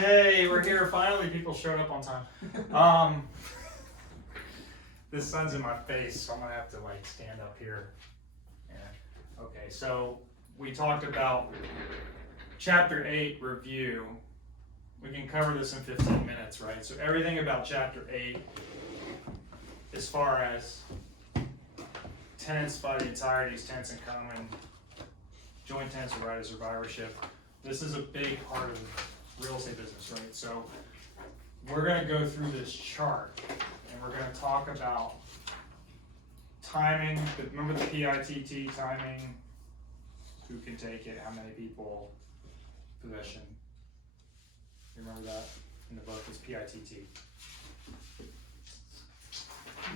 Yay, we're here. Finally, people showed up on time. This sun's in my face, so I'm gonna have to like stand up here. Yeah. Okay, so we talked about Chapter 8 review. We can cover this in 15 minutes, right? So everything about Chapter 8, as far as tenants by the entireties, tenants in common, joint tenants or right of survivorship, this is a big part of real estate business, right? So we're gonna go through this chart and we're gonna talk about timing. Remember the PITT timing? Who can take it? How many people? Possession. You remember that in the book? It's PITT.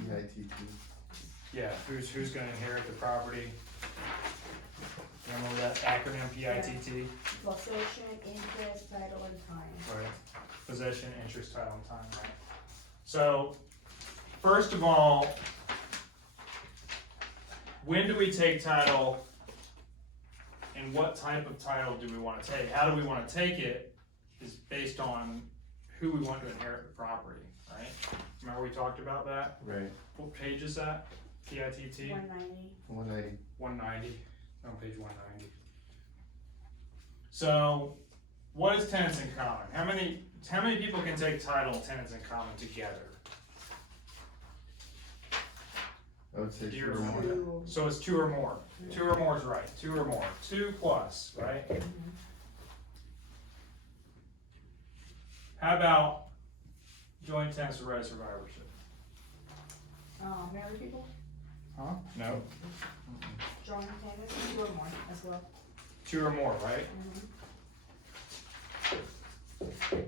PITT. Yeah. Who's gonna inherit the property? You remember that acronym PITT? Possession, interest, title, and time. Right. Possession, interest, title, and time, right? So, first of all, when do we take title and what type of title do we want to take? How do we want to take it is based on who we want to inherit the property, right? Remember we talked about that? Right. What page is that? PITT? 190. 190. 190. On page 190. So, what is tenants in common? How many people can take title and tenants in common together? I would say Do you 2 or remember more. that? So it's 2 or more. 2 or more is right. 2 or more. 2 plus, right? How about joint tenants or right of survivorship? Married people, Huh? No. joint tenants, 2 or more as well. 2 or more, right?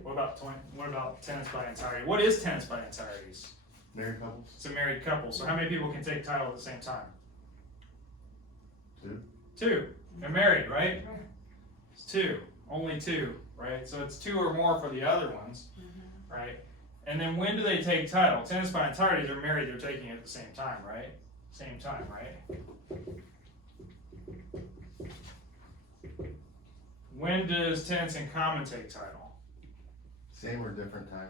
What about tenants by entirety? What is tenants by entireties? Married couples? It's a married couple. So how many people can take title at the same time? 2. 2. They're married, right? It's 2. Only 2, right? So it's 2 or more for the other ones, right? And then when do they take title? Tenants by entirety, they're married, they're taking it at the same time, right? Same time, right? When does tenants in common take title? Same or different time?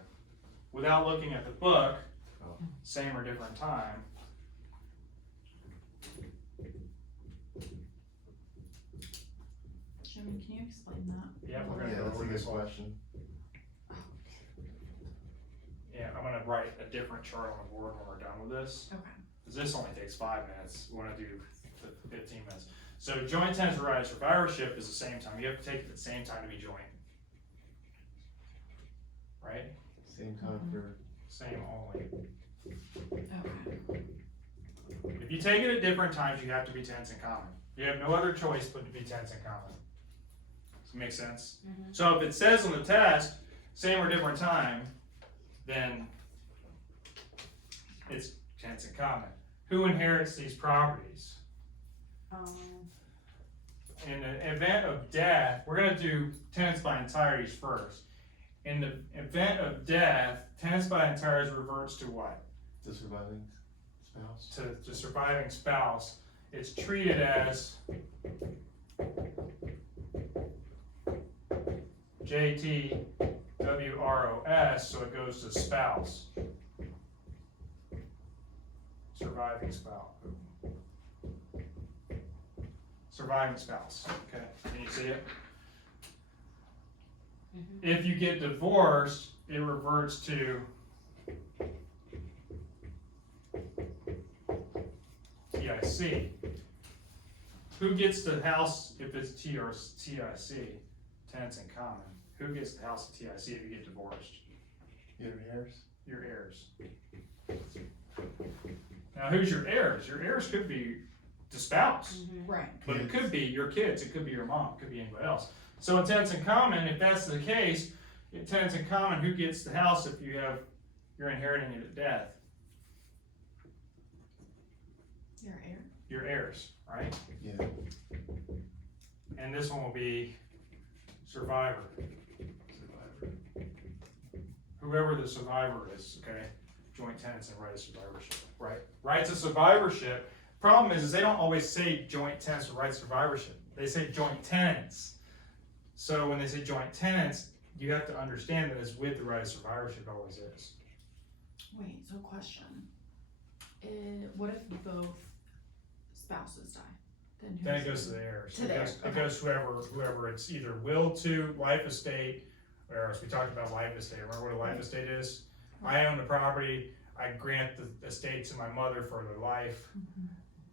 Without looking at the book, Oh. same or different time. Jimmy, can you explain that? Yeah, we're gonna Yeah, go that's a over good this one. question. Yeah, I'm gonna write a different chart on the board when we're done with this. Okay. Because this only takes 5 minutes, we wanna do 15 minutes. So joint tenants or right of survivorship is the same time, you have to take it at the same time to be joint. Right? Same time for. Same only. Okay. If you take it at different times, you have to be tenants in common. You have no other choice but to be tenants in common. Does that make sense? So if it says on the test, same or different time, then it's tenants in common. Who inherits these properties? In the event of death, we're gonna do tenants by entireties first. In the event of death, tenants by entireties reverts to what? The surviving spouse? To the surviving spouse. It's treated as JTWROS, so it goes to spouse. Surviving spouse. Surviving spouse, okay, can you see it? If you get divorced, it reverts to TIC. Who gets the house if it's T or TIC? Tenants in common. Who gets the house at TIC if you get divorced? Your heirs? Your heirs. Now, who's your heirs? Your heirs could be the spouse, Right. but it could be your kids, it could be your mom, it could be anybody else. So in tenants in common, if that's the case, in tenants in common, who gets the house if you're inheriting it at death? Your heir. Your heirs, right? Yeah. And this one will be survivor. Whoever the survivor is, okay? Joint tenants and right of survivorship, right? Rights of survivorship. Problem is they don't always say joint tenants or rights of survivorship. They say joint tenants. So when they say joint tenants, you have to understand that it's with the right of survivorship, it always is. Wait, so question. What if both spouses die? Then it who's goes to the- the heirs. To the heirs, It goes whoever it's either willed to, life estate, or else we talked about life estate. Remember what a life estate is? I own the property, I grant the estate to my mother for their life. Mhm.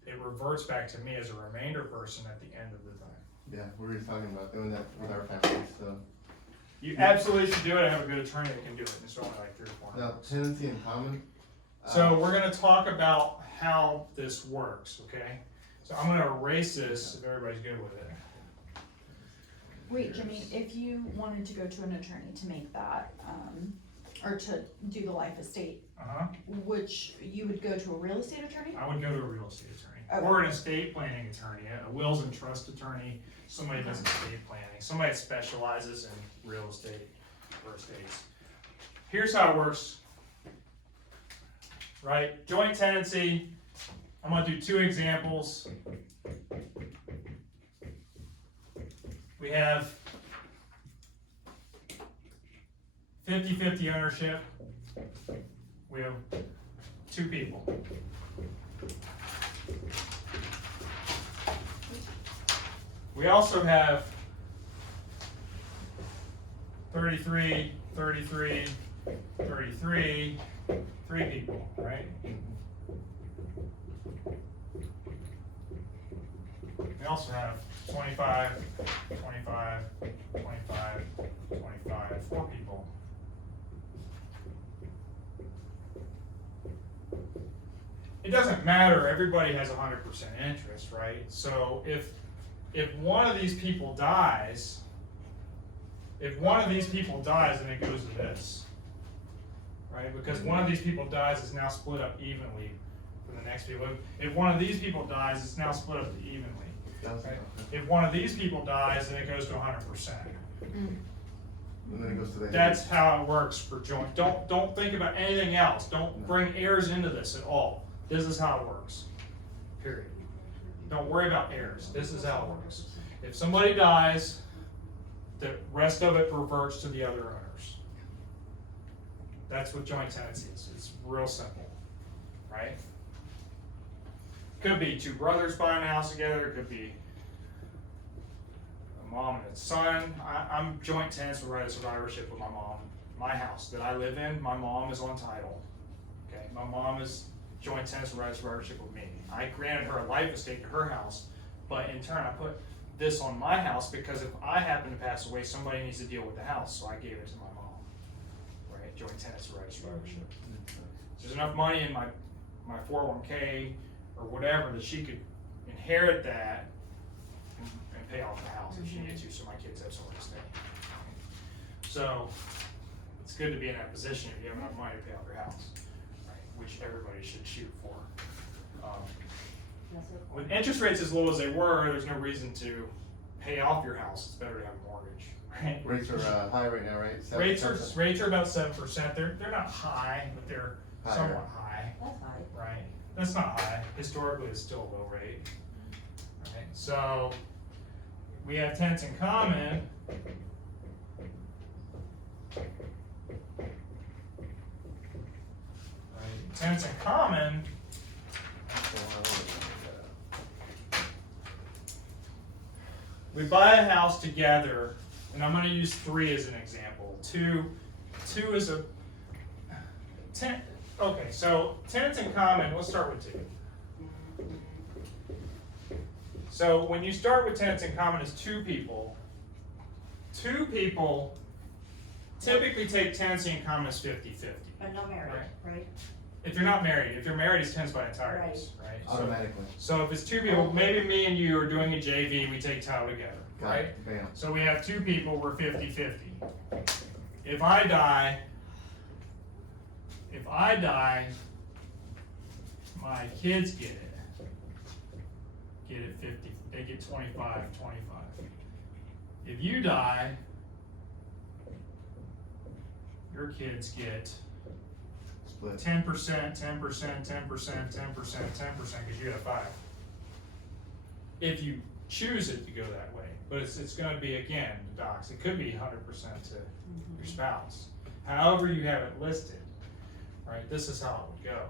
It reverts back to me as a remainder person at the end of the time. Yeah, we were talking about doing that with our families, so. You absolutely should do it. I have a good attorney that can do it. It's only like 3 or 4. Now, tenancy in common. So we're gonna talk about how this works, okay? So I'm gonna erase this if everybody's good with it. Wait, Jimmy, if you wanted to go to an attorney to make that, or to do the life estate, Uh-huh. which you would go to a real estate attorney? I would go to a real estate attorney, Okay. or an estate planning attorney, a wills and trust attorney, somebody that does estate planning, somebody that specializes in real estate or estates. Here's how it works. Right, joint tenancy, I'm gonna do 2 examples. We have 50-50 ownership. We have 2 people. We also have 33, 33, 33, 3 people, right? We also have 25, 25, 25, 25, 4 people. It doesn't matter, everybody has 100% interest, right? So if one of these people dies, then it goes to this, right? Because one of these people dies, it's now split up evenly for the next people. If one of these people dies, it's now split up evenly. Right. If one of these people dies, then it goes to 100%. And then it goes to the. That's how it works for joint. Don't think about anything else. Don't bring heirs into this at all. This is how it works. Period. Don't worry about heirs. This is how it works. If somebody dies, the rest of it reverts to the other owners. That's what joint tenancy is. It's real simple, right? Could be 2 brothers buying a house together. It could be a mom and a son. I'm joint tenants with right of survivorship with my mom. My house that I live in, my mom is on title. Okay, my mom is joint tenants with right of survivorship with me. I granted her a life estate to her house, but in turn I put this on my house because if I happen to pass away, somebody needs to deal with the house, so I gave it to my mom. Right, joint tenants with right of survivorship. There's enough money in my 401k or whatever that she could inherit that and pay off the house if she needed to, so my kids have somewhere to stay. So it's good to be in that position if you have enough money to pay off your house, right? Which everybody should shoot for. With interest rates as low as they were, there's no reason to pay off your house. It's better to have a mortgage, right? Rates are high right now, right? Rates are 7%? about 7%. They're not high, but they're Higher. somewhat high. That's fine. Right, that's not high, historically it's still a low rate. Right, so, we have tenants in common. Right, tenants in common, we buy a house together, and I'm gonna use 3 as an example. Two is a, okay, so tenants in common, let's start with 2. So when you start with tenants in common as 2 people, 2 people typically take tenancy in common as 50-50. But no marriage, right? If you're not married, if you're married, it's tenants by entireties, right? So- Automatically. So if it's 2 people, maybe me and you are doing a JV, we take title together, Got right? it. Bam. So we have 2 people, we're 50-50. If I die, my kids get it. Get it 50, they get 25. If you die, your kids get Split. 10%, 10%, 10%, 10%, 10%, because you have 5. If you choose it to go that way. but it's gonna be, again, the docs, it could be 100% to your spouse. However you have it listed, right, this is how it would go.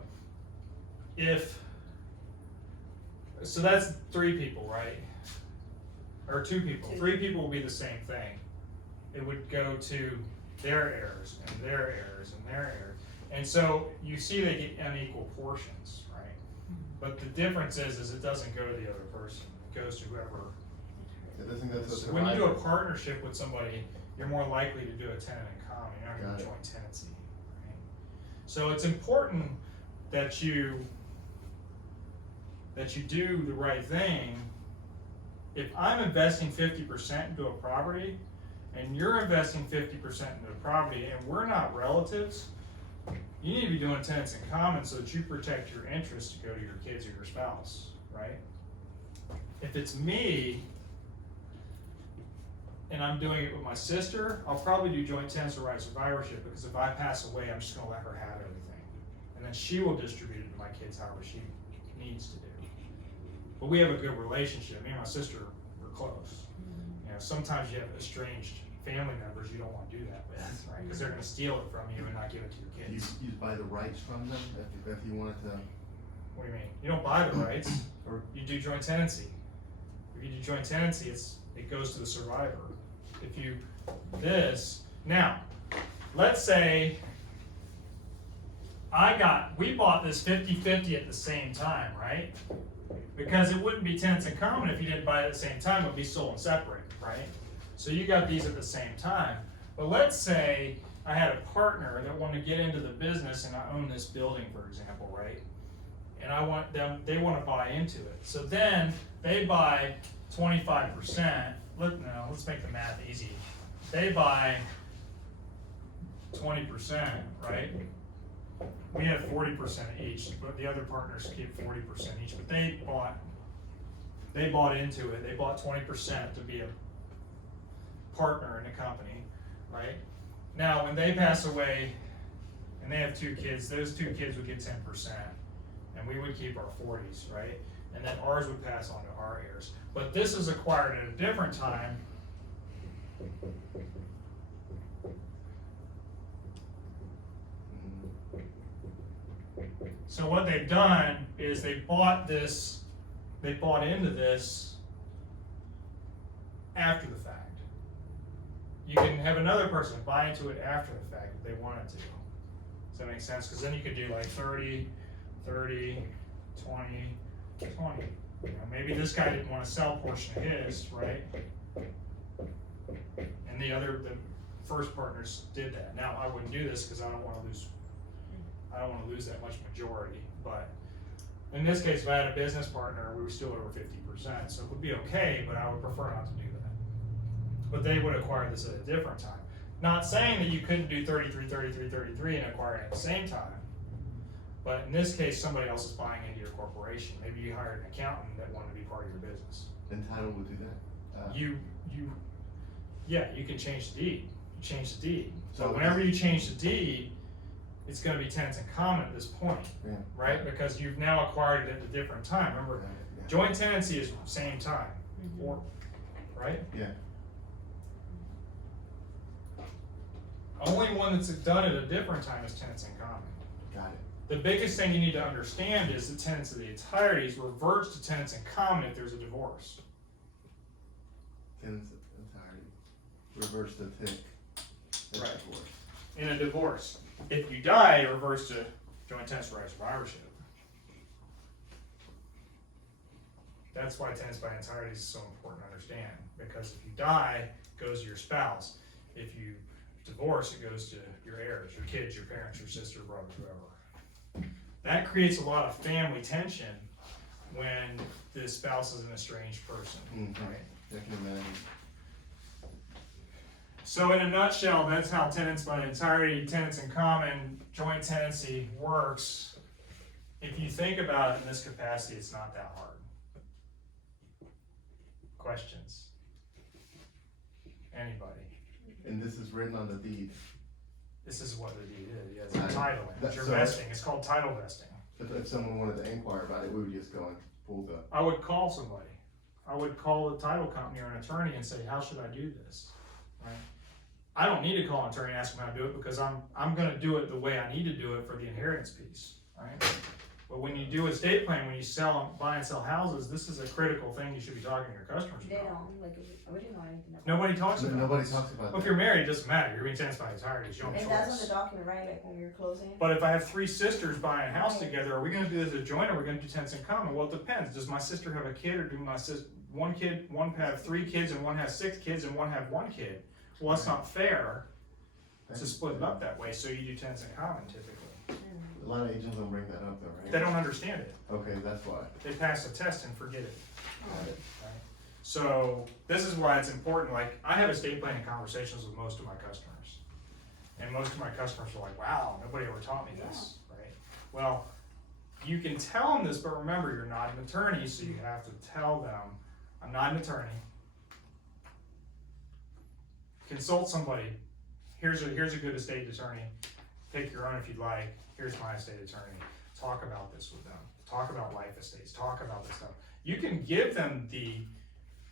So that's 3 people, right? Or 2 people, 3 people will be the same thing. It would go to their heirs, and their heirs, and their heirs. And so, you see they get unequal portions, right? But the difference is it doesn't go to the other person, it goes to whoever. It doesn't go to the So when you do a survivor. partnership with somebody, you're more likely to do a tenant in common, you're not Got gonna it. join tenancy, right? So it's important that you do the right thing. If I'm investing 50% into a property, and you're investing 50% into the property, and we're not relatives, you need to be doing tenants in common so that you protect your interests to go to your kids or your spouse, right? If it's me, and I'm doing it with my sister, I'll probably do joint tenants or right of survivorship, because if I pass away, I'm just gonna let her have everything. And then she will distribute it to my kids however she needs to do. But we have a good relationship, me and my sister, we're close. You know, sometimes you have estranged family members you don't wanna do that with, right? Because they're gonna steal it from you and not give it to your You, kids. you buy the rights from them if you wanted to. What do you mean? You don't buy the rights, Or- you do joint tenancy. If you do joint tenancy, it goes to the survivor. If you, now, let's say we bought this 50-50 at the same time, right? Because it wouldn't be tenants in common if you didn't buy it at the same time, it would be sold and separated, right? So you got these at the same time. But let's say I had a partner that wanted to get into the business and I own this building, for example, right? And they wanna buy into it. So then they buy 25%, let's make the math easy. They buy 20%, right? We have 40% each, but the other partners keep 40% each, but they bought into it, they bought 20% to be a partner in the company, right? Now, when they pass away, and they have 2 kids, those 2 kids would get 10%, and we would keep our 40s, right? And then ours would pass on to our heirs. But this is acquired at a different time. So what they've done is they bought into this after the fact. You can have another person buy into it after the fact if they wanted to. Does that make sense? Because then you could do like 30, 20, 20. You know, maybe this guy didn't want to sell a portion of his, right? And the first partners did that. Now, I wouldn't do this because I don't want to lose that much majority, but in this case, if I had a business partner, we were still over 50%, so it would be okay, but I would prefer not to do that. But they would acquire this at a different time. Not saying that you couldn't do 33, 33, 33 and acquire it at the same time, but in this case, somebody else is buying into your corporation. Maybe you hired an accountant that wanted to be part of your business. Entitled would do that. You can change the deed. You change the deed. So So whenever you change the deed, it's gonna be tenants in common at this point, Yeah. right? Because you've now acquired it at a different time. Remember, Yeah. joint tenancy is same time, or, right? Yeah. Only one that's done at a different time is tenants in common. Got it. The biggest thing you need to understand is the tenants of the entireties reverts to tenants in common if there's a divorce. Tenants entirety. Reverse the tick. That's Right. divorce. In a divorce, if you die, it reverts to joint tenants right of survivorship. That's why tenants by entireties is so important to understand, because if you die, it goes to your spouse. If you divorce, it goes to your heirs, your kids, your parents, your sister, brother, whoever. That creates a lot of family tension when the spouse is an estranged person, Mhm. right? I can imagine. So in a nutshell, that's how tenants by entirety, tenants in common, joint tenancy works. If you think about it in this capacity, it's not that hard. Questions? Anybody? And this is written on the deed. This is what the deed is, yeah, it's Got it. entitlement, it's your So- vesting, it's called title vesting. If someone wanted to inquire about it, we would just go and pull the. I would call somebody. I would call the title company or an attorney and say, how should I do this, right? I don't need to call an attorney and ask them how to do it because I'm gonna do it the way I need to do it for the inheritance piece, right? But when you do estate plan, when you buy and sell houses, this is a critical thing you should be talking to your customers They about. don't, like, we didn't know anything about. Nobody talks about Nobody this. talks about Well, if that. you're married, it doesn't matter, you're being tenants by entireties, you don't have And that's on the choice. document, right, like when we were closing? But if I have three sisters buying a house Right. together, are we gonna do this as a joint or are we gonna do tenants in common? Well, it depends, does my sister have a kid or do my one have 3 kids and one has 6 kids and one have 1 kid? Well, that's not fair to split it up that way, so you do tenants in common typically. A lot of agents don't bring that up though, right? They don't understand it, Okay, that's why. they pass the test and forget it. Got it. Right? So this is why it's important, like, I have estate planning conversations with most of my customers. And most of my customers are like, wow, nobody ever taught me this, right? Well, you can tell them this, but remember, you're not an attorney, so you have to tell them, I'm not an attorney. Consult somebody, here's a good estate attorney, pick your own if you'd like, here's my estate attorney. Talk about this with them, talk about life estates, talk about this stuff. You can give them the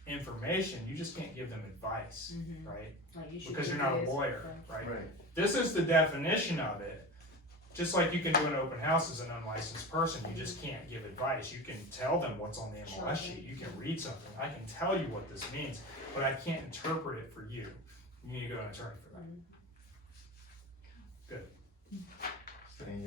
information, you just can't give them advice, Mhm. right? Like, you should Because do you're not a this, lawyer, right? Right. This is the definition of it. Just like you can do an open house as an unlicensed person, you just can't give advice. You can tell them what's on the MLS sheet, you can read something, I can tell you what this means, but I can't interpret it for you. You need to go to an attorney for that. Mhm. Good. Stay in your